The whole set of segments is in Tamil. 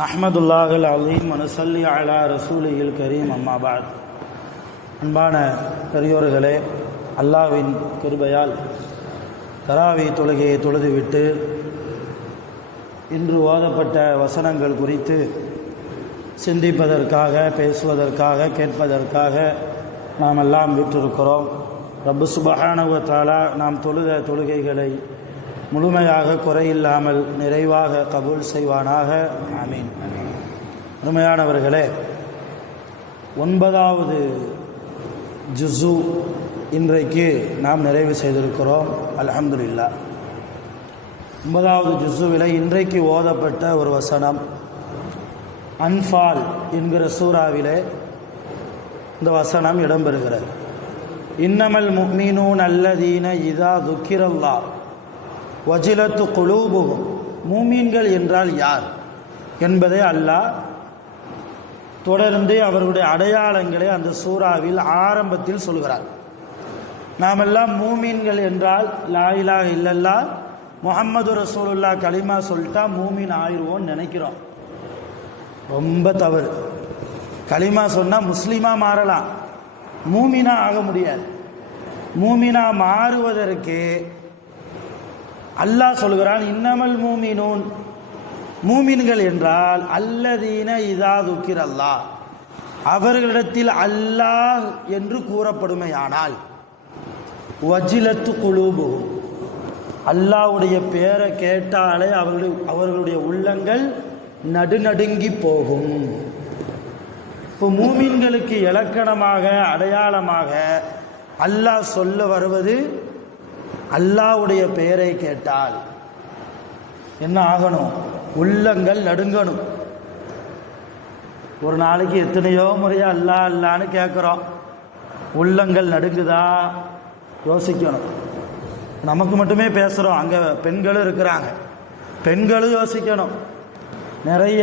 நஹ்மதுல்லாஹில் அலீம் வனுஸல்லி அலா ரசூலில் கரீம் அம்மா பஅத். அன்பான பெரியோர்களே, அல்லாஹ்வின் கிருபையால் தராவி தொழுகையை தொழுதுவிட்டு இன்று ஓதப்பட்ட வசனங்கள் குறித்து சிந்திப்பதற்காக, பேசுவதற்காக, கேட்பதற்காக நாம் எல்லாம் விட்டிருக்கிறோம். ரப்பு சுப்ஹானஹு வ தஆலா நாம் தொழுத தொழுகைகளை முழுமையாக, குறையில்லாமல், நிறைவாக கபூல் செய்வானாக. ஆமீன். அருமையானவர்களே, 9வது ஜுஸு இன்றைக்கு நாம் நிறைவு செய்திருக்கிறோம். அல்ஹம்துலில்லாஹ். 9வது ஜுஸுவில் இன்றைக்கு ஓதப்பட்ட ஒரு வசனம் அன்ஃபால் என்கிற சூறாவிலே இந்த வசனம் இடம்பெறுகிறது. இன்னமல் முஃமினூன் அல்லதீன இதா துக்கிரல்லாஹ் வஜிலத்து குலூபுஹும். மூமீன்கள் என்றால் யார் என்பதை அல்லாஹ் தொடர்ந்து அவர்களுடைய அடையாளங்களை அந்த சூறாவில் ஆரம்பத்தில் சொல்கிறார். நாமெல்லாம் மூமீன்கள் என்றால் லா இலாஹ இல்லல்லாஹ் முஹம்மது ரசூலுல்லாஹ் கலிமா சொல்லிட்டா மூமீன் ஆயிடுவோன்னு நினைக்கிறோம். ரொம்ப தவறு. கலிமா சொன்னால் முஸ்லீமாக மாறலாம், மூமினா ஆக முடியாது. மூமினா மாறுவதற்கு அல்லாஹ் சொல்கிறான், இன்னமல் மூமினூன், மூமின்கள் என்றால் அல்லதீன இதா துக்கிரல்லாஹ், அவர்களிடத்தில் அல்லாஹ் என்று கூறப்படுமையானால் வஜிலத்து குலூபுஹும், அல்லாஹ்வுடைய பேரை கேட்டாலே அவர்களுடைய உள்ளங்கள் நடுநடுங்கி போகும். இப்போ மூமின்களுக்கு இலக்கணமாக, அடையாளமாக அல்லாஹ் சொல்ல வருவது, அல்லாஹ்வுடைய பெயரை கேட்டால் என்ன ஆகணும்? உள்ளங்கள் நடுங்கணும். ஒரு நாளைக்கு எத்தனையோ முறையா அல்லாஹ் அல்லான்னு கேட்குறோம், உள்ளங்கள் நடுங்குதா? யோசிக்கணும். நமக்கு மட்டுமே பேசுகிறோம், அங்கே பெண்களும் இருக்கிறாங்க, பெண்களும் யோசிக்கணும். நிறைய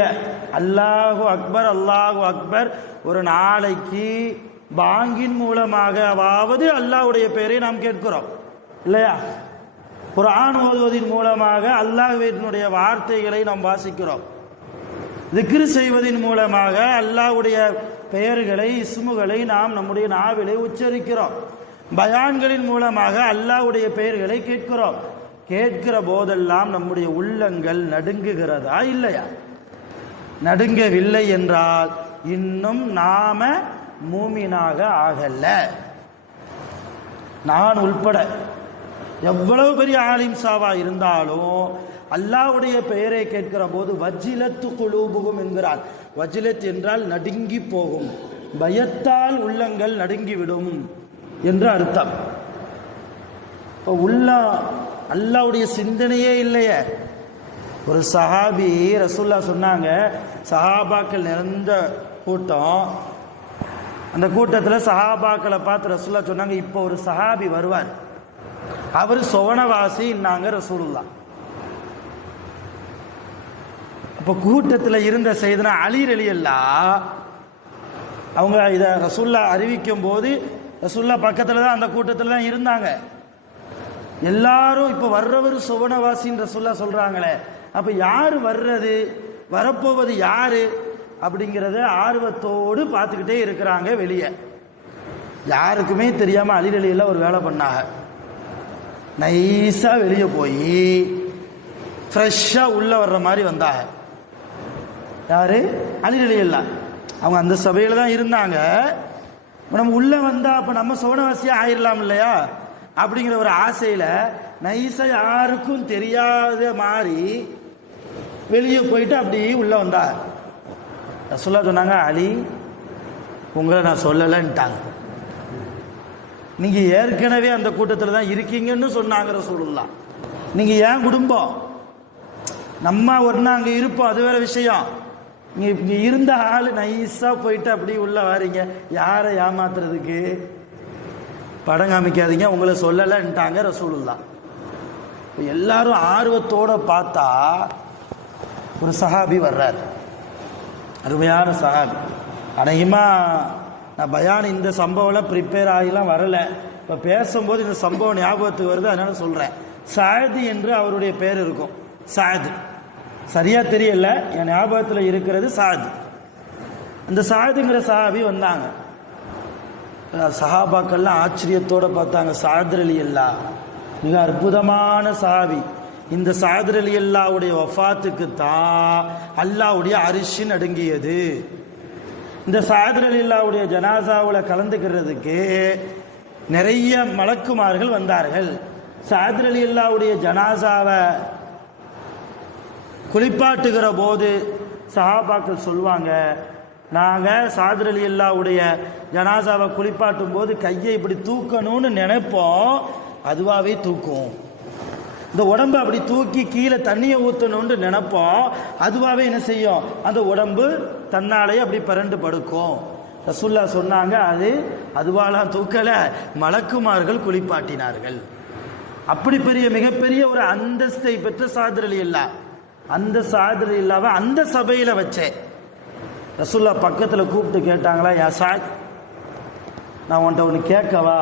அல்லாஹு அக்பர் அல்லாஹு அக்பர் ஒரு நாளைக்கு பாங்கின் மூலமாகவாவது அல்லாஹ்வுடைய பெயரை நாம் கேட்கிறோம் இல்லையா? குர்ஆன் ஓதுவதின் மூலமாக அல்லாஹ்வினுடைய வார்த்தைகளை நாம் வாசிக்கிறோம். திக்ர் செய்வதின் மூலமாக அல்லாஹ்வுடைய பெயர்களை, இஸ்முகளை நாம் நம்முடைய நாவிலே உச்சரிக்கிறோம். பயான்களின் மூலமாக அல்லாஹ்வுடைய பெயர்களை கேட்கிறோம். கேட்கிற போதெல்லாம் நம்முடைய உள்ளங்கள் நடுங்குகிறதா இல்லையா? நடுங்கவில்லை என்றால் இன்னும் நாம மூமினாக ஆகல. நான் உள்பட எவ்வளவு பெரிய ஆலிம் சாவா இருந்தாலும் அல்லாஹ்வுடைய பெயரை கேட்கிற போது வஜிலத்து குலூபுகும் என்கிறார். வஜிலத் என்றால் நடுங்கி போகும், பயத்தால் உள்ளங்கள் நடுங்கிவிடும் என்று அர்த்தம். இப்போ அல்லாஹ்வுடைய சிந்தனையே இல்லையே. ஒரு சஹாபி ரசூலுல்லாஹ் சொன்னாங்க, சஹாபாக்கள் நிறைந்த கூட்டம், அந்த கூட்டத்தில் சஹாபாக்களை பார்த்து ரசூலுல்லாஹ் சொன்னாங்க, இப்போ ஒரு சஹாபி வருவார், அவர் சொவனவாசின்னாங்க ரசூலுல்லாஹ். இப்போ கூட்டத்தில் இருந்த செய்தனா அலி ரலியல்லாஹ் அவங்க இதை ரசூலுல்லாஹ் அறிவிக்கும் போது ரசூலுல்லாஹ் பக்கத்தில் தான், அந்த கூட்டத்தில் தான் இருந்தாங்க. எல்லாரும் இப்போ வர்றவர் சுவனவாசின்னு ரசூலுல்லாஹ் சொல்றாங்களே, அப்ப யாரு வர்றது, வரப்போவது யாரு அப்படிங்கிறத ஆர்வத்தோடு பார்த்துக்கிட்டே இருக்கிறாங்க. வெளியே யாருக்குமே தெரியாம அலி ரலியல்லாஹ் ஒரு வேலை பண்ணாங்க. நைஸா வெளியே போய் ஃப்ரெஷ்ஷா உள்ள வர்ற மாதிரி வந்தாங்க. யாரு? அலி ரலியல்லாஹ். அவங்க அந்த சபையில தான் இருந்தாங்க. நம்ம உள்ள வந்தா அப்ப நம்ம சுவனவாசியா ஆயிடலாம் இல்லையா அப்படிங்கிற ஒரு ஆசையில நைஸா யாருக்கும் தெரியாத மாதிரி வெளியே போயிட்டு அப்படி உள்ள வந்தாங்க. ரசூலுல்லாஹ் சொன்னாங்க, அலி உங்களை நான் சொல்லலைன்ட்டாங்க. நீங்க ஏற்கனவே அந்த கூட்டத்தில் தான் இருக்கீங்கன்னு சொன்னாங்க ரசூலுல்லாஹ். நீங்க ஏன் குடும்பம், நம்ம ஒன்னா அங்க இருப்போம், அது வேற விஷயம். இங்க இருந்த ஆளு நைஸா போயிட்டு அப்படி உள்ள வாரீங்க, யாரை ஏமாத்துறதுக்கு? படம் காமிக்காதீங்க, உங்களை சொல்லலைன்ட்டாங்க ரசூலுல்லாஹ். எல்லாரும் ஆர்வத்தோட பார்த்தா ஒரு சஹாபி வர்றார், அருமையான சஹாபி. அநேகமா நான் பயான் இந்த சம்பவம்லாம் ப்ரிப்பேர் ஆகிலாம் வரல, இப்போ பேசும்போது இந்த சம்பவம் ஞாபகத்துக்கு வருது, அதனால சொல்கிறேன். சாயது என்று அவருடைய பேர் இருக்கும். சாயது சரியா தெரியல, என் ஞாபகத்தில் இருக்கிறது சாத். அந்த சாதுங்கிற சஹாபி வந்தாங்க. சஹாபாக்கள்லாம் ஆச்சரியத்தோடு பார்த்தாங்க. சாத் ரலியல்லாஹ் மிக அற்புதமான சஹாபி. இந்த சாத் ரலியல்லாஹ்வுடைய வஃபாத்துக்கு தான் அல்லாஹ்வுடைய அரிசி நடுங்கியது. இந்த சாத் ரலியல்லாஹ்வுடைய ஜனாசாவில் கலந்துக்கிறதுக்கு நிறைய மலக்குமார்கள் வந்தார்கள். சாத் ரலியல்லாஹ்வுடைய ஜனாசாவை குளிப்பாட்டுகிற போது சஹாபாக்கள் சொல்லுவாங்க, நாங்கள் சாத் ரலியல்லாஹ்வுடைய ஜனாசாவை குளிப்பாட்டும் போது கையை இப்படி தூக்கணும்னு நினைப்போம், அதுவாகவே தூக்கும். இந்த உடம்பை அப்படி தூக்கி கீழே தண்ணியை ஊற்றணும்னு நினைப்போம், அதுவாகவே என்ன செய்யும், அந்த உடம்பு தன்னாலேயே அப்படி பரண்டு படுக்கும். ரசூல்லா சொன்னாங்க, அதுவாலாம் தூக்கலை, மலக்குமார்கள் குளிப்பாட்டினார்கள். அப்படி பெரிய மிகப்பெரிய ஒரு அந்தஸ்தை பெற்ற சாத் ரலியல்லாஹ். அந்த சாத் ரலியல்லாஹ்வை அந்த சபையில் வச்சேன். ரசூல்லா பக்கத்தில் கூப்பிட்டு கேட்டாங்களா, யா சாத், நான் உன்ட்ட ஒன்று கேட்கவா,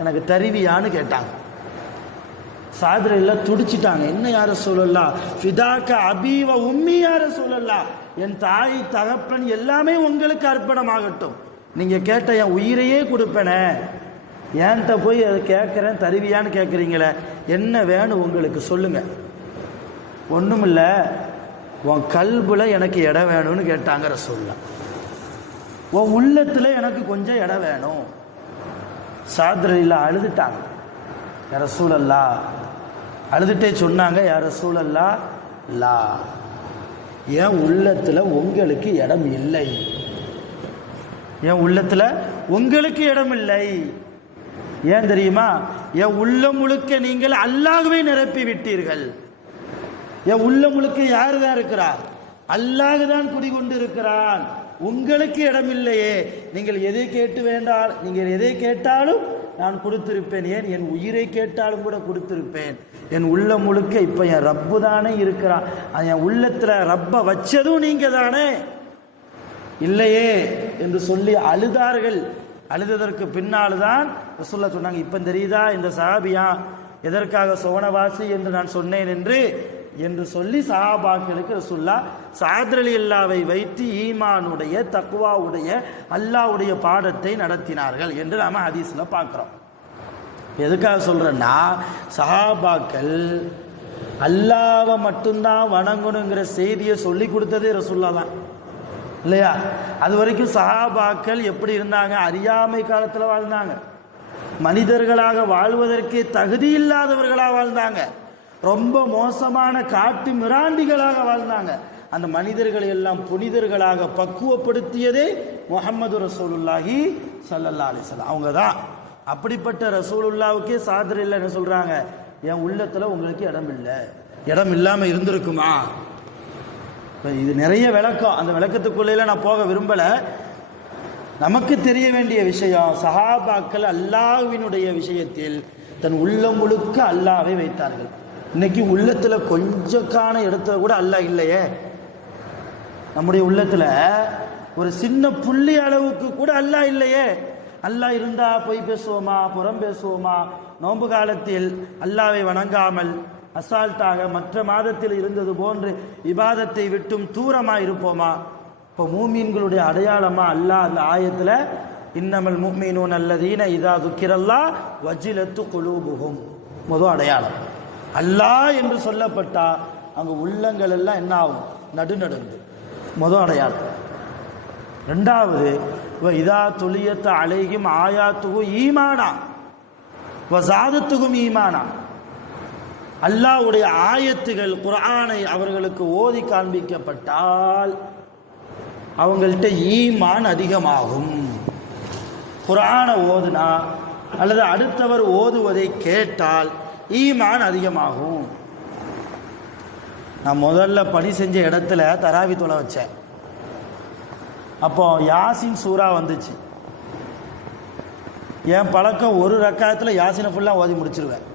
எனக்கு தருவியான்னு கேட்டாங்க. சாத் ரலியல்லாஹ் துடிச்சிட்டாங்க. என்ன யார ரசூலல்லாஹ், ஃபிதாக்க அபீவ உம்மி யார ரசூலல்லாஹ், என் தாய் தகப்பன் எல்லாமே உங்களுக்கு அர்ப்பணமாகட்டும், நீங்கள் கேட்ட என் உயிரையே கொடுப்பேனே, ஏன்ட்ட போய் அதை கேட்குறேன் தருவியான்னு கேட்குறீங்களே, என்ன வேணும் உங்களுக்கு சொல்லுங்க. ஒன்றும் இல்லை, உன் கல்புல எனக்கு இடம் வேணும்னு கேட்டாங்க ரசூலுல்லாஹ். உன் உள்ளத்தில் எனக்கு கொஞ்சம் இடம் வேணும். சாத் ரலியல்லாஹ் அழுதுட்டாங்க. யா ரசூலல்லாஹ், அழுதுட்டே சொன்னாங்க, யா ரசூலல்லாஹ், லா, என் உள்ளத்தில் உங்களுக்கு இடம் இல்லை, என் உள்ளத்தில் உங்களுக்கு இடம் இல்லை. ஏன் தெரியுமா, என் உள்ளம் முழுக்க நீங்கள் அல்லாஹ்வை நிரப்பி விட்டீர்கள். என் உள்ளம் முழுக்க யார் தான் இருக்கிறார், அல்லாஹ் தான் குடிகொண்டு இருக்கிறான். உங்களுக்கு இடம் இல்லையே, நீங்கள் எதை கேட்டு வேண்டால், நீங்கள் எதை கேட்டாலும் நான் கொடுத்திருப்பேன், ஏன் என் உயிரை கேட்டாலும் கூட கொடுத்திருப்பேன். என் உள்ளம் முழுக்க இப்போ என் ரப்பு தானே இருக்கிறான், என் உள்ளத்தில் ரப்பை வச்சதும் நீங்கள் தானே, இல்லையே என்று சொல்லி அழுதார்கள். அழுததற்கு பின்னால் தான் ரசூலுல்லாஹ் சொன்னாங்க, இப்போ தெரியுதா இந்த சஹாபியா எதற்காக சோனவாசி என்று நான் சொன்னேன் என்று சொல்லி சஹாபாக்களுக்கு ரசூலுல்லாஹ் சாத் ரலியல்லாஹ்வை வைத்து ஈமானுடைய தக்வாவுடைய அல்லாஹ்வுடைய பாடத்தை நடத்தினார்கள் என்று நாம் ஹதீஸில் பார்க்குறோம். எதுக்காக சொல்கிறேன்னா, சஹாபாக்கள் அல்லாஹ்வை மட்டும்தான் வணங்கணுங்கிற செய்தியை சொல்லி கொடுத்ததே ரசூலுல்லாஹ் தான், இல்லையா? அது வரைக்கும் சஹாபாக்கள் எப்படி இருந்தாங்க, அறியாமை காலத்தில் வாழ்ந்தாங்க, மனிதர்களாக வாழ்வதற்கு தகுதி இல்லாதவர்களாக வாழ்ந்தாங்க, ரொம்ப மோசமான காட்டு மிராண்டிகளாக வாழ்ந்தாங்க. அந்த மனிதர்களை எல்லாம் புனிதர்களாக பக்குவப்படுத்தியதே முஹம்மது ரசூலுல்லாஹி ஸல்லல்லாஹு அலைஹி வஸல்லம் அவங்க தான். அப்படிப்பட்ட ரசூலுல்லாவுக்கே சாத் ரலியல்லாஹ் என்ன சொல்கிறாங்க, என் உள்ளத்தில் உங்களுக்கு இடம் இல்லை. இடம் இல்லாமல் இருந்திருக்குமா? இது நிறைய விளக்கம், அந்த விளக்கத்துக்குள்ளே நான் போக விரும்பலை. நமக்கு தெரிய வேண்டிய விஷயம், சஹாபாக்கள் அல்லாஹ்வினுடைய விஷயத்தில் தன் உள்ளம் முழுக்க அல்லாஹ்வை வைத்தார்கள். இன்னைக்கு உள்ளத்தில் கொஞ்சக்கான இடத்துல கூட அல்லாஹ் இல்லையே. நம்முடைய உள்ளத்தில் ஒரு சின்ன புள்ளி அளவுக்கு கூட அல்லாஹ் இல்லையே. அல்லாஹ் இருந்தா பொய் பேசுவோமா, புறம் பேசுவோமா? நோன்பு காலத்தில் அல்லாஹ்வை வணங்காமல் அசால்ட்டாக மற்ற மாதத்தில் இருந்தது போன்று இபாதத்தை விட்டும் தூரமாக இருப்போமா? இப்போ மூமீன்களுடைய அடையாளமா அல்லாஹ் அந்த ஆயத்தில் இன்னமல் முஃமினூன அல்லதீன இதா துக்கிரல்லாஹ் வஜிலத்து குலூபுஹும், முதல் அடையாளம் அல்லாஹ் என்று சொல்லப்பட்டா அங்கே உள்ளங்கள் எல்லாம் என்ன ஆகும், நடுநடுங்கு, முதல் அடையாளம். ரெண்டாவது, இதா துலியத்த அலைஹிம் ஆயாத்துகு ஈமானா வஸாதத்துகும் ஈமானா, அல்லாஹ்வுடைய ஆயத்துகள் குர்ஆனை அவர்களுக்கு ஓதி காண்பிக்கப்பட்டால் அவங்கள்ட்ட ஈமான் அதிகமாகும். குர்ஆனை ஓதுனா அல்லது அடுத்தவர் ஓதுவதை கேட்டால் ஈமான் அதிகமாகும். நான் முதல்ல பணி செஞ்ச இடத்துல தராவி தொலை வச்சேன். அப்போ யாசின் சூரா வந்துச்சு. என் பழக்கம் ஒரு ரக்காயத்தில் யாசினை ஃபுல்லாக ஓதி முடிச்சிருவேன்.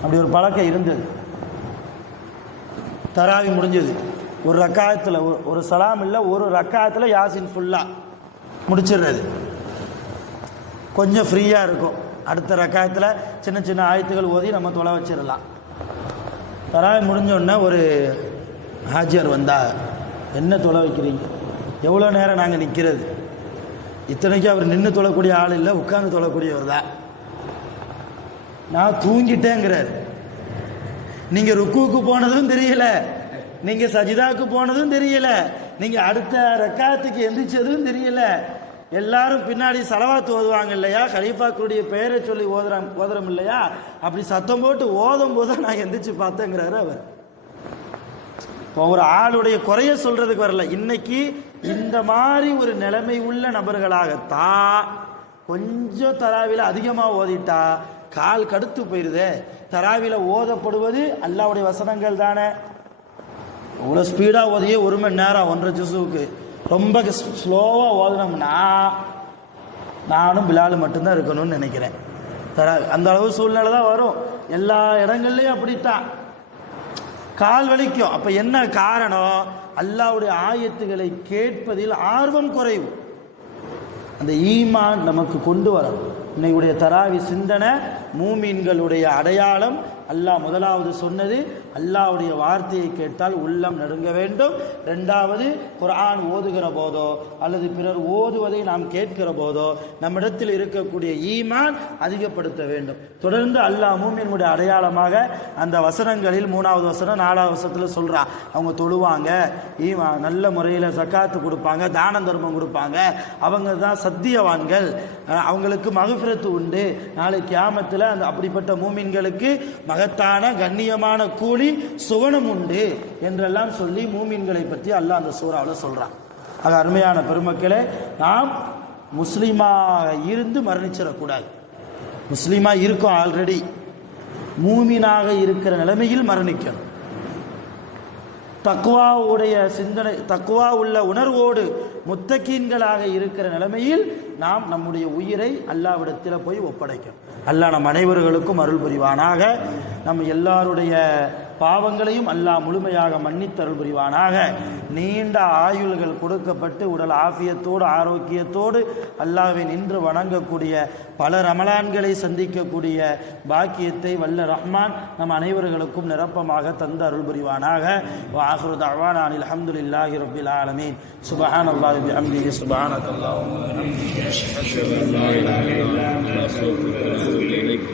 அப்படி ஒரு பழக்கம் இருந்தது. தராவி முடிஞ்சது, ஒரு ரக்காயத்தில் ஒரு சலாம் இல்லை, ஒரு ரக்காயத்தில் யாசின் ஃபுல்லாக முடிச்சிடுறது. கொஞ்சம் ஃப்ரீயாக இருக்கும். அடுத்த ரக்காயத்தில் சின்ன சின்ன ஆயத்துகள் ஓதி நம்ம தொலை வச்சிடலாம். தராவி முடிஞ்சோடனே ஒரு ஹாஜர் வந்தா, என்ன தொலை வைக்கிறீங்க, எவ்வளோ நேரம் நாங்கள் நிற்கிறது? இத்தனைக்கும் அவர் நின்று தொழக்கூடிய ஆள் இல்லை, உட்கார்ந்து தொழக்கூடியவர் தான். நான் தூங்கிட்டேங்கிறார். நீங்கள் ருக்குவுக்கு போனதும் தெரியல, நீங்கள் சஜிதாவுக்கு போனதும் தெரியல, நீங்கள் அடுத்த ரக்காத்துக்கு எந்திரிச்சதும் தெரியல. எல்லாரும் பின்னாடி சலவாத்து ஓதுவாங்க இல்லையா, கலீஃபாக்களுடைய பெயரை சொல்லி ஓதுறோம் இல்லையா, அப்படி சத்தம் போட்டு ஓதும் போது நான் எந்திரிச்சு பார்த்தேங்கிறாரு அவர். இப்போ ஒரு ஆளுடைய குறைய சொல்றதுக்கு வரல. இன்னைக்கு இந்த மாதிரி ஒரு நிலைமை உள்ள நபர்களாகத்தான் கொஞ்சம் தராவில அதிகமாக ஓதிட்டா கால் கடுத்து போயிருதே. தராவில ஓதப்படுவது அல்லாஹ்வுடைய வசனங்கள் தானே. இவ்வளோ ஸ்பீடாக ஓதியே 1 மணி நேரம் 1.5 ஜுஸுக்கு ரொம்ப ஸ்லோவாக ஓதுனோம்னா நானும் பிலால் மட்டும்தான் இருக்கணும்னு நினைக்கிறேன். அந்த அளவு சூழ்நிலை தான் வரும். எல்லா இடங்கள்லையும் அப்படித்தான் கால் வலிக்கும். அப்போ என்ன காரணம்? அல்லாஹ்வுடைய ஆயத்துக்களை கேட்பதில் ஆர்வம் குறைவு. அந்த ஈமான் நமக்கு கொண்டு வரும். இன்னைக்குடைய தராவி சிந்தனை மூமீன்களுடைய அடையாளம். அல்லாஹ் முதலாவது சொன்னது அல்லாஹ்வுடைய வார்த்தையை கேட்டால் உள்ளம் நடுங்க வேண்டும். 2வது குர்ஆன் ஓதுகிற போதோ அல்லது பிறர் ஓதுவதை நாம் கேட்கிற போதோ நம்மிடத்தில் இருக்கக்கூடிய ஈமான் அதிகப்படுத்த வேண்டும். தொடர்ந்து அல்லாஹ் மூமினுடைய அடையாளமாக அந்த வசனங்களில் 3வது வசனம் 4வது வசனத்தில் சொல்கிறான். அவங்க தொழுவாங்க, ஈமான் நல்ல முறையில் ஜக்காத்து கொடுப்பாங்க, தான தர்மம் கொடுப்பாங்க, அவங்க தான் சத்தியவான்கள், அவங்களுக்கு மகஃபிரத்து உண்டு, நாளை கியாமத்தில் அந்த அப்படிப்பட்ட மூமின்களுக்கு மகத்தான கண்ணியமான கூலி சுவனம் உண்டு என்றெல்லாம் சொல்லி மூமின்களை பற்றி அல்லாஹ் அந்த சூறாவில் சொல்றான். ஆக அருமையான பெருமக்களே, நாம் முஸ்லீமாக இருந்து மரணிச்சிடக்கூடாது. முஸ்லீமா இருக்கும், ஆல்ரெடி மூமினாக இருக்கிற நிலைமையில் மரணிக்கணும். தக்வாவுடைய சிந்தனை, தக்வா உள்ள உணர்வோடு முத்தகீன்களாக இருக்கிற நிலைமையில் நாம் நம்முடைய உயிரை அல்லாஹ்விடத்தில் போய் ஒப்படைக்கணும். அல்லாஹ் நம் அனைவர்களுக்கும் அருள் புரிவானாக. நம் எல்லாருடைய பாவங்களையும் அல்லாஹ் முழுமையாக மன்னித்தருள் புரிவானாக. நீண்ட ஆயுள்கள் கொடுக்கப்பட்டு உடல் ஆஃபியத்தோடு ஆரோக்கியத்தோடு அல்லாஹ்வை நின்று வணங்கக்கூடிய பல ரமலான்களை சந்திக்கக்கூடிய பாக்கியத்தை வல்ல ரஹ்மான் நம் அனைவர்களுக்கும் நிரப்பமாக தந்து அருள் புரிவானாக. வஆகிரு தஅவானா அனில் ஹம்துலில்லாஹி ரப்பில் ஆலமீன். சுப்ஹானல்லாஹி பிஹம்திஹி சுப்ஹானக்கல்லாஹும்ம வ பிஹம்திஹி அஷ்ஹது அன் லா இலாஹா இல்லா அன்த அஸ்தக்ஃபிருக வ அத்தூபு இலைக்.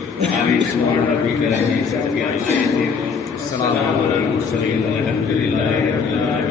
ஆமீன். சுப்ஹான ரப்பிக்கல் அஸீஸி வ ஸலாமுன் அலல் முர்ஸலீன் வல்ஹம்துலில்லாஹி ரப்பில் ஆலமீன்.